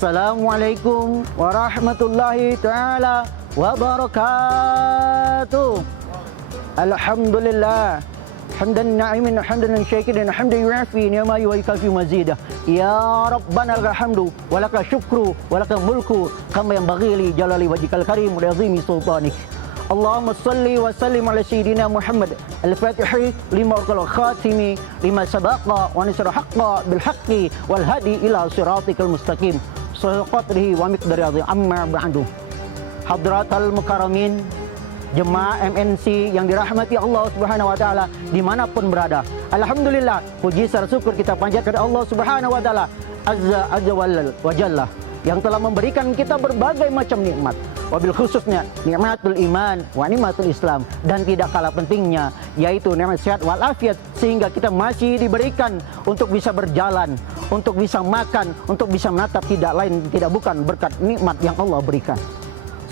Assalamualaikum warahmatullahi ta'ala wabarakatuh. Alhamdulillah hamdan na'imin hamdan syakirin hamdan yu'afi ni'ma wa yukafi mazidah. Ya Rabbana lakal hamdu wa lakal syukru wa lakal mulku kama yanbaghi li jalali wajhikal karim wa azimi sultanik. Allahumma salli wa sallim ala sayyidina Muhammad al-Fatihi lima uqal khatimi lima sabaqa wa nisra haqqa bil haqqi wal hadi ila siratikal mustaqim. Qadrihi wa miqdari azim. Amma ba'du. Hadratal mukarramin, jemaah MNC yang dirahmati Allah Subhanahu wa taala dimanapun berada. Alhamdulillah, puji serta syukur kita panjatkan kepada Allah Subhanahu wa taala azza wa jalla yang telah memberikan kita berbagai macam nikmat. Wabil khususnya nikmatul iman wa nikmatul Islam, dan tidak kalah pentingnya yaitu nikmat sehat wal afiat, sehingga kita masih diberikan untuk bisa berjalan, untuk bisa makan, untuk bisa menatap, tidak lain tidak bukan berkat nikmat yang Allah berikan.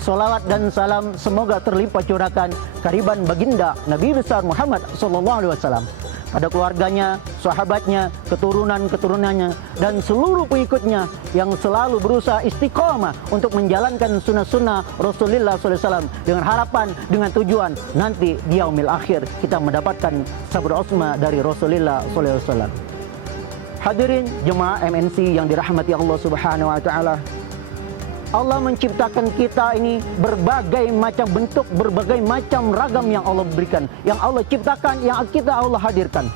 Salawat dan salam semoga terlimpah curahkan kehadiran baginda Nabi besar Muhammad sallallahu alaihi wasallam pada keluarganya, sahabatnya, keturunan-keturunannya, dan seluruh pengikutnya yang selalu berusaha istiqomah untuk menjalankan sunnah-sunnah Rasulullah SAW dengan harapan, dengan tujuan nanti di yaumil akhir kita mendapatkan sabr osma dari Rasulullah SAW. Hadirin jemaah MNC yang dirahmati Allah Subhanahu wa taala. Allah menciptakan kita ini berbagai macam bentuk, berbagai macam ragam yang Allah berikan, yang Allah ciptakan, yang kita Allah hadirkan.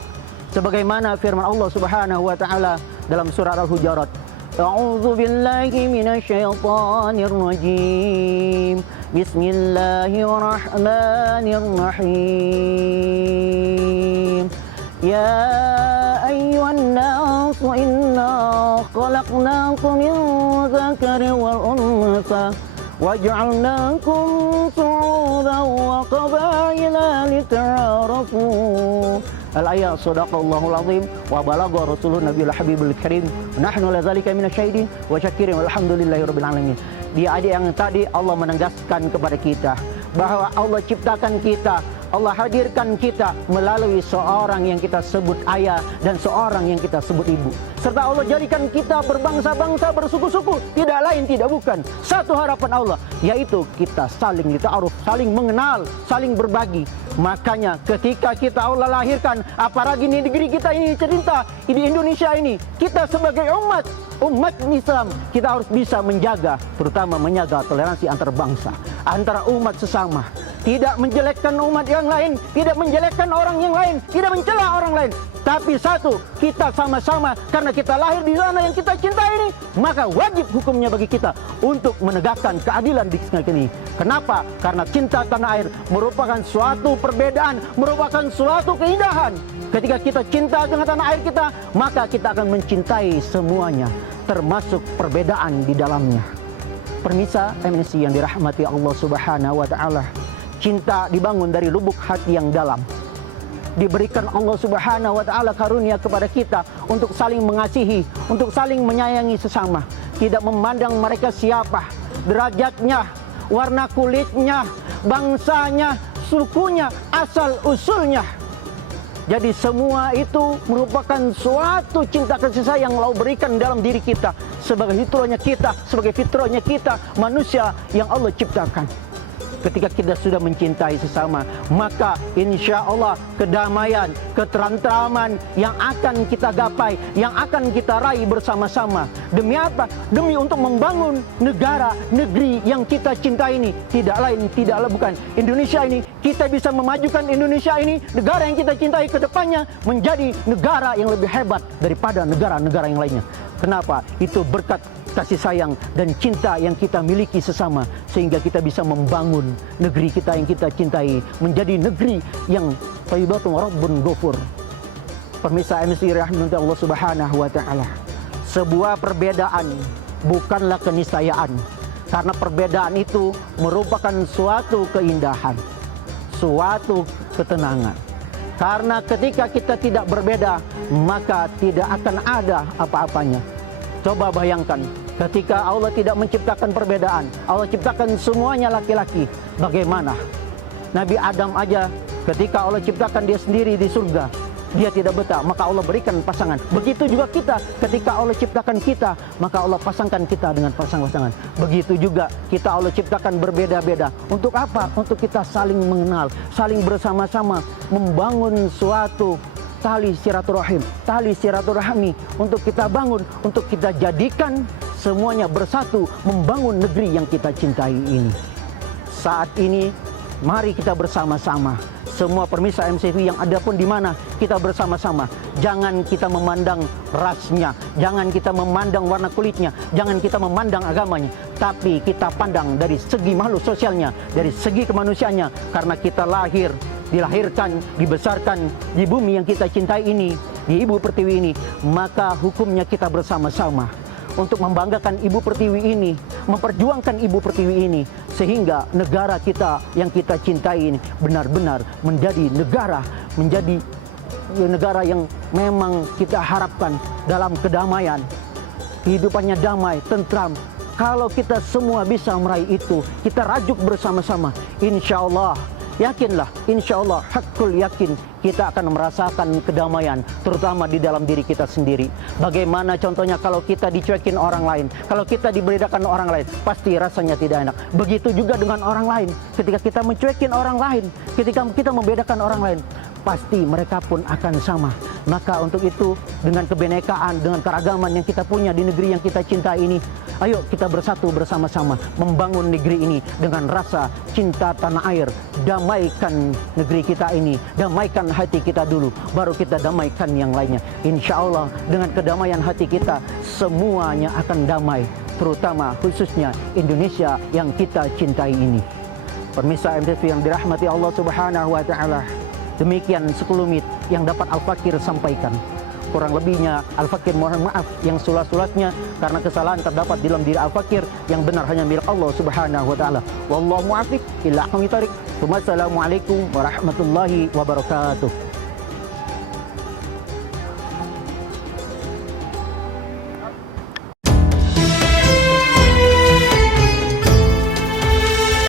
Sebagaimana firman Allah Subhanahu wa taala dalam surat Al-Hujurat, A'udzu billahi minasyaitonir rajim. Bismillahirrahmanirrahim. Ya ayyuhan nas inna khalaqnakum min dzakarin wal untha waj'alnakum shu'uban wa qabaila lita'arafu. Al-ayat sadaqallahul azim wa balagha rasulun nabiyul habibul karim. Nahnu la zalika minasyahidin wa syakirin walhamdulillahirabbil alamin. Di ayat yang tadi Allah menegaskan kepada kita bahwa Allah ciptakan kita, Allah hadirkan kita melalui seorang yang kita sebut ayah dan seorang yang kita sebut ibu. Serta Allah jadikan kita berbangsa-bangsa, bersuku-suku, tidak lain tidak bukan satu harapan Allah, yaitu kita saling dita'aruf, saling mengenal, saling berbagi. Makanya ketika kita Allah lahirkan, apalagi di negeri kita ini tercinta, di Indonesia ini, kita sebagai umat Islam, kita harus bisa menjaga, terutama menjaga toleransi antar bangsa, antara umat sesama. Tidak menjelekkan umat yang lain, tidak menjelekkan orang yang lain, tidak mencela orang lain. Tapi satu, kita sama-sama karena kita lahir di sana yang kita cintai ini, maka wajib hukumnya bagi kita untuk menegakkan keadilan di negeri ini. Kenapa? Karena cinta tanah air merupakan suatu perbedaan, merupakan suatu keindahan. Ketika kita cinta dengan tanah air kita, maka kita akan mencintai semuanya, termasuk perbedaan di dalamnya. Permisa MNC yang dirahmati Allah Subhanahu wa taala. Cinta dibangun dari lubuk hati yang dalam. Diberikan Allah Subhanahu wa taala karunia kepada kita untuk saling mengasihi, untuk saling menyayangi sesama. Tidak memandang mereka siapa, derajatnya, warna kulitnya, bangsanya, sukunya, asal usulnya. Jadi semua itu merupakan suatu cinta kasih sayang yang Allah berikan dalam diri kita sebagai fitrahnya kita manusia yang Allah ciptakan. Ketika kita sudah mencintai sesama, maka insya Allah kedamaian, ketentraman yang akan kita gapai, yang akan kita raih bersama-sama. Demi apa? Demi untuk membangun negara, negeri yang kita cintai ini. Tidak lain, tidaklah bukan Indonesia ini. Kita bisa memajukan Indonesia ini, negara yang kita cintai ke depannya, menjadi negara yang lebih hebat daripada negara-negara yang lainnya. Kenapa? Itu berkat kasih sayang dan cinta yang kita miliki sesama, sehingga kita bisa membangun negeri kita yang kita cintai menjadi negeri yang thayyibatun rabbun ghafur. Permisa MC rahimahullah Allah Subhanahu wa taala. Sebuah perbedaan bukanlah keniscayaan, karena perbedaan itu merupakan suatu keindahan, suatu ketenangan. Karena ketika kita tidak berbeda, maka tidak akan ada apa-apanya. Coba bayangkan, ketika Allah tidak menciptakan perbedaan, Allah ciptakan semuanya laki-laki, bagaimana? Nabi Adam aja ketika Allah ciptakan dia sendiri di surga, dia tidak betah, maka Allah berikan pasangan. Begitu juga kita, ketika Allah ciptakan kita, maka Allah pasangkan kita dengan pasangan-pasangan. Begitu juga kita Allah ciptakan berbeda-beda. Untuk apa? Untuk kita saling mengenal, saling bersama-sama membangun suatu tali silaturahmi untuk kita bangun, untuk kita jadikan semuanya bersatu membangun negeri yang kita cintai ini. Saat ini mari kita bersama-sama, semua pemirsa MCV yang ada pun di mana, kita bersama-sama. Jangan kita memandang rasnya, jangan kita memandang warna kulitnya, jangan kita memandang agamanya, tapi kita pandang dari segi makhluk sosialnya, dari segi kemanusiaannya. Karena kita dilahirkan, dibesarkan di bumi yang kita cintai ini, di Ibu Pertiwi ini, maka hukumnya kita bersama-sama untuk membanggakan Ibu Pertiwi ini, memperjuangkan Ibu Pertiwi ini, sehingga negara kita yang kita cintai ini benar-benar menjadi negara yang memang kita harapkan dalam kedamaian, kehidupannya damai, tentram. Kalau kita semua bisa meraih itu, kita rajuk bersama-sama, insya Allah, yakinlah, insya Allah, hakul yakin, kita akan merasakan kedamaian, terutama di dalam diri kita sendiri. Bagaimana contohnya kalau kita dicuekin orang lain, kalau kita dibedakan orang lain, pasti rasanya tidak enak. Begitu juga dengan orang lain, ketika kita mencuekin orang lain, ketika kita membedakan orang lain, pasti mereka pun akan sama. Maka untuk itu, dengan kebinekaan, dengan keragaman yang kita punya di negeri yang kita cintai ini, ayo kita bersatu bersama-sama membangun negeri ini dengan rasa cinta tanah air. Damaikan negeri kita ini, damaikan hati kita dulu, baru kita damaikan yang lainnya. Insya Allah dengan kedamaian hati kita, semuanya akan damai, terutama khususnya Indonesia yang kita cintai ini. Pemirsa MCV yang dirahmati Allah Subhanahu wa Ta'ala, demikian sekelumit yang dapat Al-Fakir sampaikan. Kurang lebihnya Al-Fakir mohon maaf yang sulas-sulasnya, karena kesalahan terdapat di dalam diri Al-Fakir, yang benar hanya milik Allah Subhanahu wa Ta'ala. Wallahu muwaffiq ila aqwamit thoriq. Wassalamualaikum warahmatullahi wabarakatuh.